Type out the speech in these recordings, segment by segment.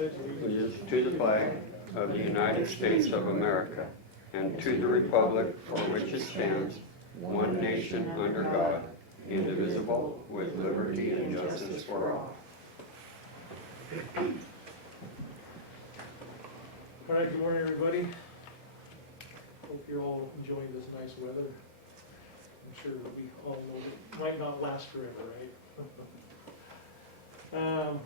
allegiance to the flag of the United States of America and to the republic for which it stands, one nation under God, indivisible, with liberty and justice for all. All right, good morning, everybody. Hope you're all enjoying this nice weather. I'm sure that we all know that it might not last forever, right?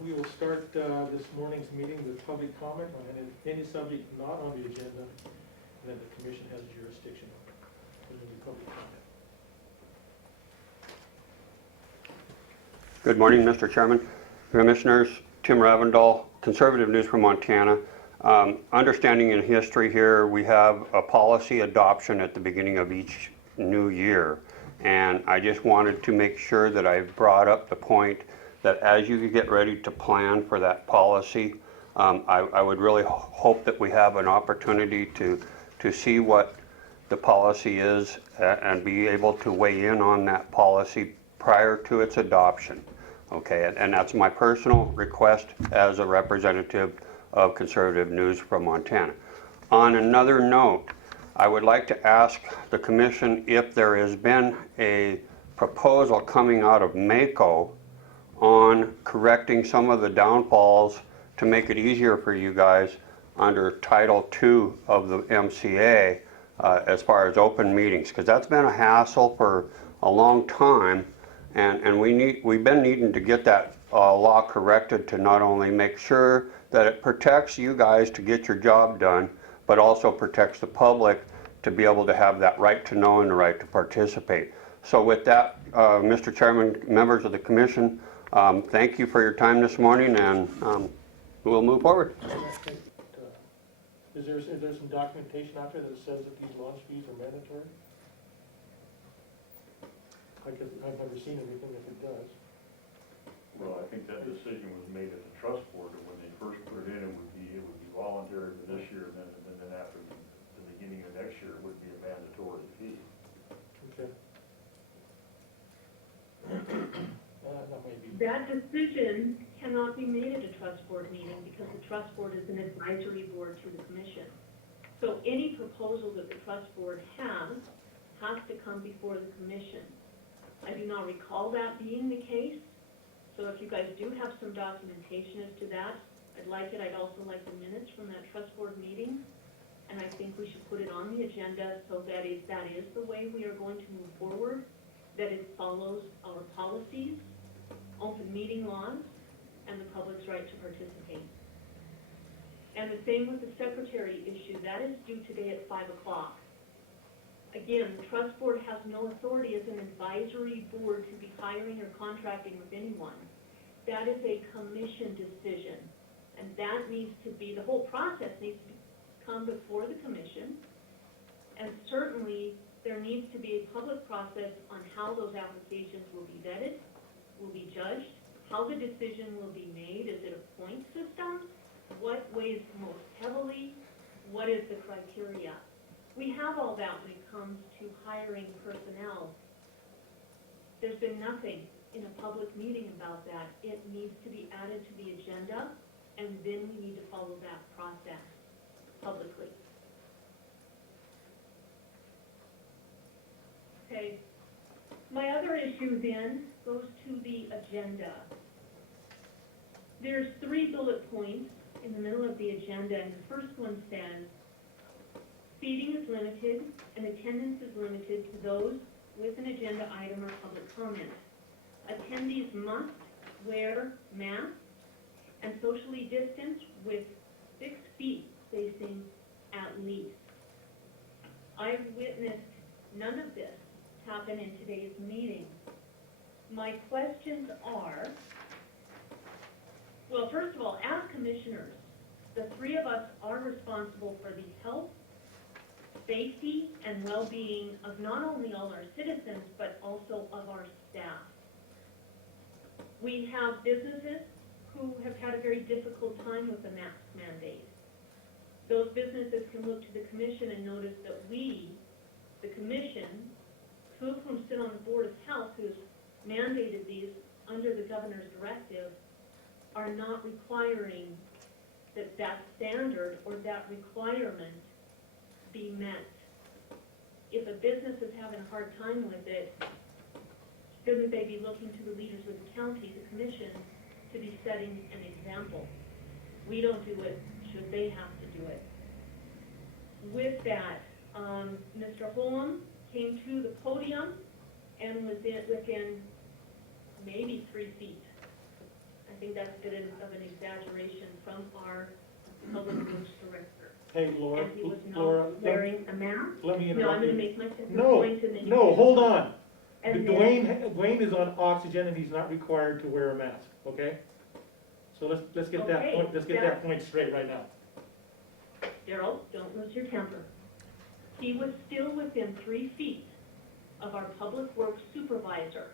We will start this morning's meeting with public comment on any subject not on the agenda, and then the commission has jurisdiction over the public comment. Good morning, Mr. Chairman, Commissioners. Tim Ravendall, Conservative News from Montana. Understanding in history here, we have a policy adoption at the beginning of each new year. And I just wanted to make sure that I brought up the point that as you get ready to plan for that policy, I would really hope that we have an opportunity to see what the policy is and be able to weigh in on that policy prior to its adoption. Okay, and that's my personal request as a representative of Conservative News from Montana. On another note, I would like to ask the Commission if there has been a proposal coming out of MACO on correcting some of the downfalls to make it easier for you guys under Title II of the MCA as far as open meetings, because that's been a hassle for a long time, and we've been needing to get that law corrected to not only make sure that it protects you guys to get your job done, but also protects the public to be able to have that right to know and the right to participate. So with that, Mr. Chairman, members of the Commission, thank you for your time this morning, and we'll move forward. Is there some documentation out there that says that these launch fees are mandatory? I've never seen anything that it does. Well, I think that decision was made at the trust board, that when they first put it in, it would be voluntary for this year, and then after the beginning of next year, it would be a mandatory fee. Okay. That decision cannot be made at a trust board meeting because the trust board is an advisory board to the commission. So any proposal that the trust board has to come before the commission. I do not recall that being the case. So if you guys do have some documentation as to that, I'd like it. I'd also like the minutes from that trust board meeting. And I think we should put it on the agenda so that is the way we are going to move forward, that it follows our policies, open meeting laws, and the public's right to participate. And the same with the secretary issue. That is due today at 5 o'clock. Again, the trust board has no authority as an advisory board to be hiring or contracting with anyone. That is a commission decision. And that needs to be, the whole process needs to come before the commission. And certainly, there needs to be a public process on how those applications will be vetted, will be judged, how the decision will be made. Is it a point system? What weighs most heavily? What is the criteria? We have all that when it comes to hiring personnel. There's been nothing in a public meeting about that. It needs to be added to the agenda, and then we need to follow that process publicly. Okay. My other issue then goes to the agenda. There's 3 bullet points in the middle of the agenda, and the first one says, seating is limited and attendance is limited to those with an agenda item or public comment. Attendees must wear masks and socially distance with 6 feet spacing at least. I've witnessed none of this happen in today's meeting. My questions are, well, first of all, as commissioners, the 3 of us are responsible for the health, safety, and well-being of not only all our citizens, but also of our staff. We have businesses who have had a very difficult time with the mask mandate. Those businesses can look to the commission and notice that we, the commission, 2 of whom sit on the Board of Health, who's mandated these under the governor's directive, are not requiring that that standard or that requirement be met. If a business is having a hard time with it, shouldn't they be looking to the leaders of the county, the commission, to be setting an example? We don't do it, should they have to do it? With that, Mr. Holm came to the podium and was within maybe 3 feet. I think that's a bit of an exaggeration from our public works director. Hey, Laura, And he was Laura, not wearing a mask. let me No, I'm interrupt gonna you. make my No, point and then you. no, can- hold on. And then, Dwayne is on oxygen and he's not required to wear a mask, okay? So let's get that Okay, point, let's get that point straight right now. Daryl, don't lose your temper. He was still within 3 feet of our public works supervisor.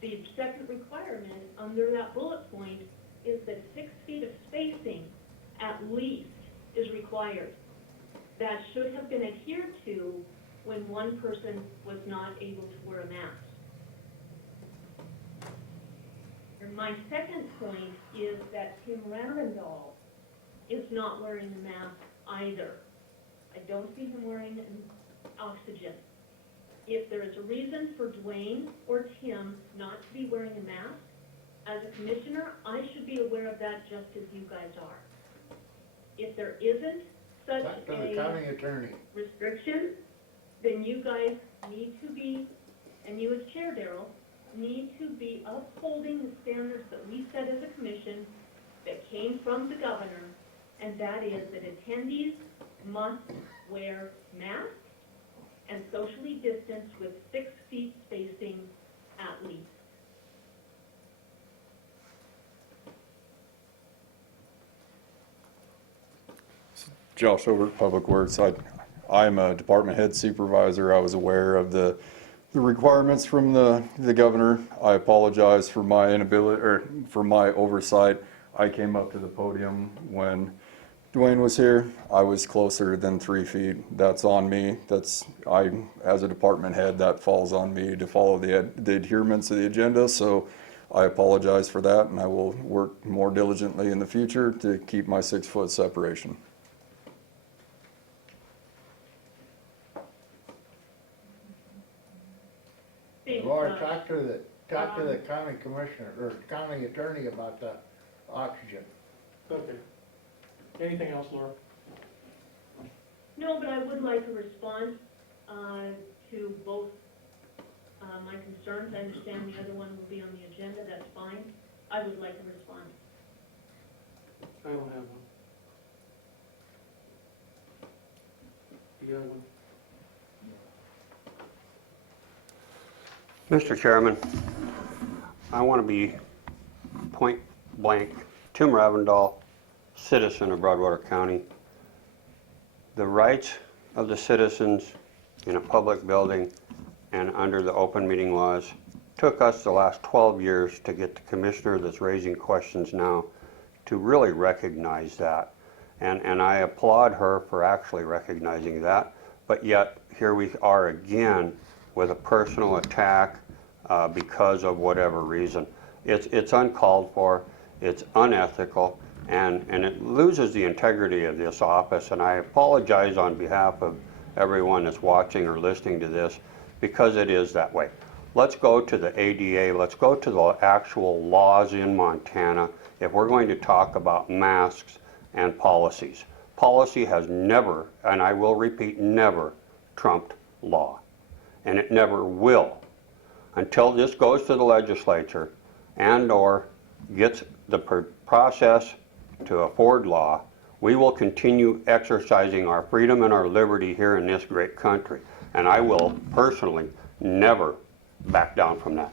The second requirement under that bullet point is that 6 feet of spacing at least is required. That should have been adhered to when one person was not able to wear a mask. And my second point is that Tim Ravendall is not wearing a mask either. I don't see him wearing an oxygen. If there is a reason for Dwayne or Tim not to be wearing a mask, as a commissioner, I should be aware of that just as you guys are. If there isn't such Talk to the a county attorney. restriction, then you guys need to be, and you as chair, Daryl, need to be upholding the standards that we set as a commission that came from the governor, and that is that attendees must wear masks and socially distance with 6 feet spacing at least. Josh Obert, Public Works. I'm a department head supervisor. I was aware of the requirements from the governor. I apologize for my inability, or for my oversight. I came up to the podium when Dwayne was here. I was closer than 3 feet. That's on me. As a department head, that falls on me to follow the adherence of the agenda. So I apologize for that, and I will work more diligently in the future to keep my 6-foot separation. Thanks, Laura, talk to the county commissioner, or county attorney about the oxygen. Okay. Anything else, Laura? No, but I would like a response to both my concerns. I understand the other one will be on the agenda, that's fine. I would like a response. I don't have one. You got one? Mr. Chairman, I want to be point blank. Tim Ravendall, citizen of Broadwater County. The rights of the citizens in a public building and under the open meeting laws took us the last 12 years to get the commissioner that's raising questions now to really recognize that. And I applaud her for actually recognizing that, but yet here we are again with a personal attack because of whatever reason. It's uncalled for, it's unethical, and it loses the integrity of this office, and I apologize on behalf of everyone that's watching or listening to this, because it is that way. Let's go to the ADA, let's go to the actual laws in Montana if we're going to talk about masks and policies. Policy has never, and I will repeat, never trumped law, and it never will until this goes to the legislature and/or gets the process to afford law. We will continue exercising our freedom and our liberty here in this great country, and I will personally never back down from that.